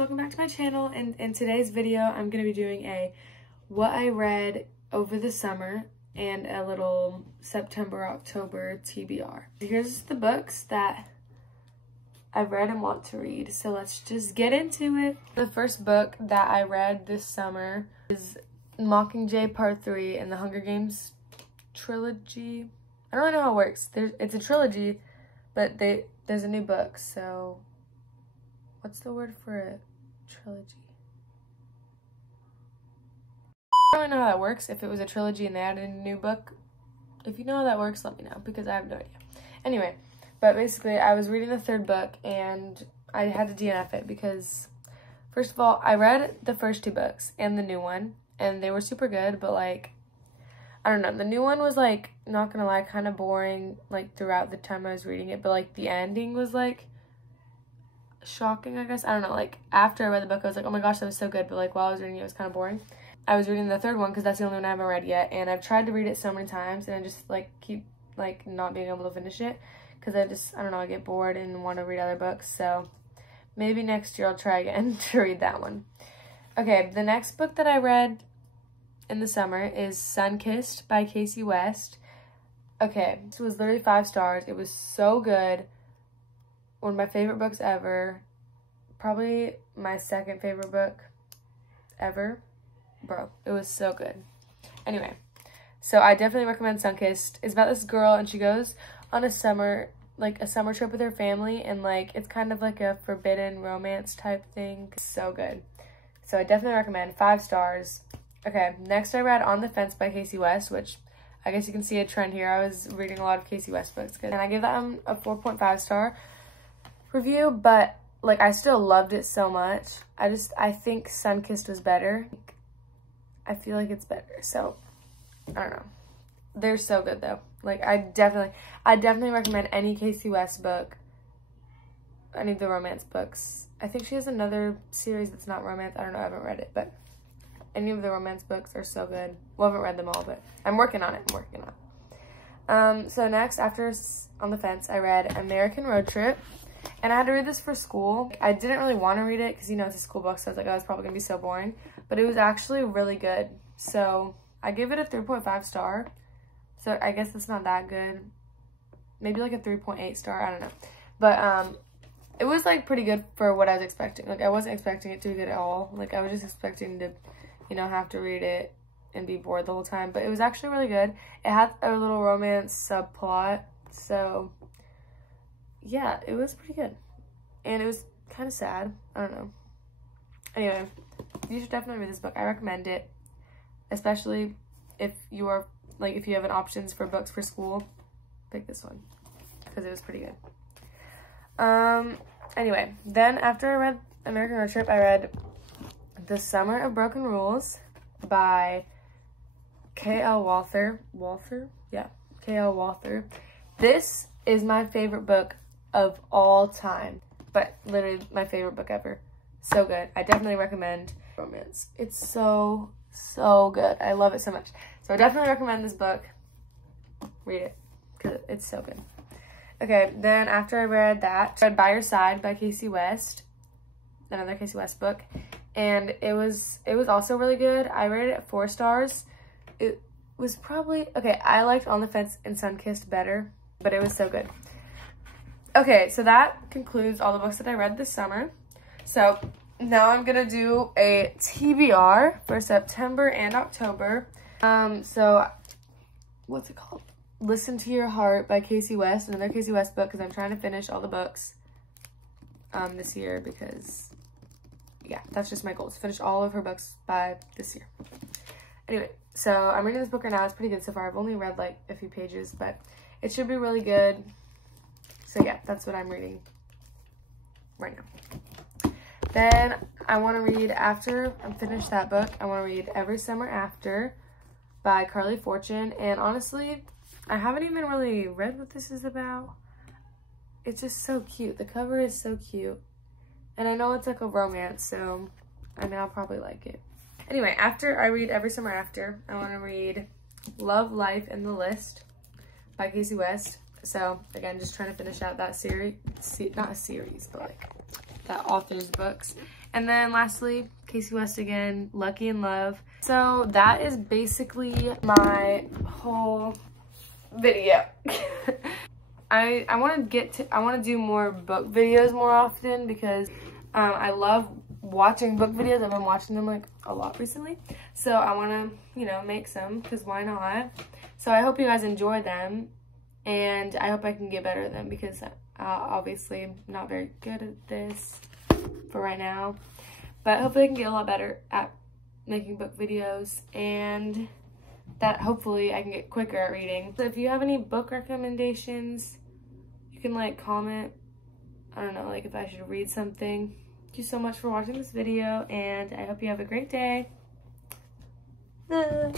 welcome back to my channel, and in today's video I'm going to be doing a what I read over the summer and a little September-October TBR. Here's the books that I've read and want to read, so let's just get into it. The first book that I read this summer is Mockingjay Part 3 in the Hunger Games trilogy. I don't really know how it works. It's a trilogy, but there's a new book, so what's the word for a trilogy? I don't really know how that works, if it was a trilogy and they added a new book. If you know how that works, let me know, because I have no idea. Anyway, but basically, I was reading the third book, and I had to DNF it, because, first of all, I read the first two books, and the new one, and they were super good, but, like, I don't know, the new one was, like, not gonna lie, kind of boring, like, throughout the time I was reading it, but, like, the ending was, like, shocking, I guess. I don't know, like, after I read the book, I was like, oh my gosh, that was so good, but, like, while I was reading it, it was kind of boring. I was reading the third one, because that's the only one I haven't read yet, and I've tried to read it so many times, and I just, like, keep, like, not being able to finish it, because I don't know, I get bored and want to read other books, so maybe next year I'll try again to read that one. Okay, the next book that I read in the summer is Sun-Kissed by Casey West. Okay, this was literally 5 stars. It was so good. One of my favorite books ever. Probably my second favorite book ever. Bro, it was so good. Anyway, so I definitely recommend Sun-Kissed. It's about this girl, and she goes on a summer trip with her family, and, like, it's kind of like a forbidden romance type thing. So good. So I definitely recommend. 5 stars. Okay, next I read On the Fence by Casey West, which I guess you can see a trend here. I was reading a lot of Casey West books, and I gave that a 4.5 star review, but, like, I still loved it so much. I think Sun-Kissed was better. I feel like it's better, so I don't know. They're so good though. Like, I definitely recommend any Casey West book, any of the romance books. I think she has another series that's not romance. I don't know, I haven't read it, but any of the romance books are so good. Well, I haven't read them all, but I'm working on it. So next, after On the Fence, I read American Road Trip, and I had to read this for school. I didn't really want to read it because, you know, it's a school book, so I was like, oh, it's probably gonna be so boring, but it was actually really good. So I gave it a 3.5 star. So I guess it's not that good. Maybe like a 3.8 star, I don't know. But it was, like, pretty good for what I was expecting. Like, I wasn't expecting it to be good at all. Like, I was just expecting to, you know, have to read it and be bored the whole time. But it was actually really good. It had a little romance subplot. So, yeah, it was pretty good. And it was kind of sad. I don't know. Anyway, you should definitely read this book. I recommend it. Especially if you are, like, if you have an options for books for school, pick this one, because it was pretty good. Anyway, then after I read American Road Trip, I read The Summer of Broken Rules by K.L. Walther. Yeah, K.L. Walther. This is my favorite book of all time, but literally my favorite book ever. So good. I definitely recommend romance. It's so good. I love it so much. So I definitely recommend this book. Read it, because it's so good. Okay, then after I read that, I read By Your Side by Casey West, another Casey West book, and it was also really good. I rated it at 4 stars. It was probably, okay, I liked On the Fence and Sun-Kissed better, but it was so good. Okay, so that concludes all the books that I read this summer. So now I'm gonna do a TBR for September and October. So what's it called? Listen to Your Heart by Casey West, another Casey West book, because I'm trying to finish all the books this year, because, yeah, that's just my goal, to finish all of her books by this year. Anyway, so I'm reading this book right now. It's pretty good so far. I've only read, like, a few pages, but it should be really good. So, yeah, that's what I'm reading right now. Then I want to read, after I'm finished that book, I want to read Every Summer After by Carly Fortune, and honestly, I haven't even really read what this is about. It's just so cute. The cover is so cute. And I know it's like a romance, so I mean, I'll probably like it. Anyway, after I read Every Summer After, I want to read Love, Life, and the List by Casey West. So, again, just trying to finish out that series. Not a series, but, like, that author's books. And then lastly, Casey West again, Lucky in Love. So that is basically my whole video. I want to do more book videos more often because I love watching book videos. I've been watching them like a lot recently. So I want to, you know, make some because why not? So I hope you guys enjoy them, and I hope I can get better at them because obviously I'm not very good at this for right now. But hopefully I can get a lot better at making book videos, and that hopefully I can get quicker at reading. So if you have any book recommendations, you can like comment, I don't know, like if I should read something. Thank you so much for watching this video, and I hope you have a great day. Bye.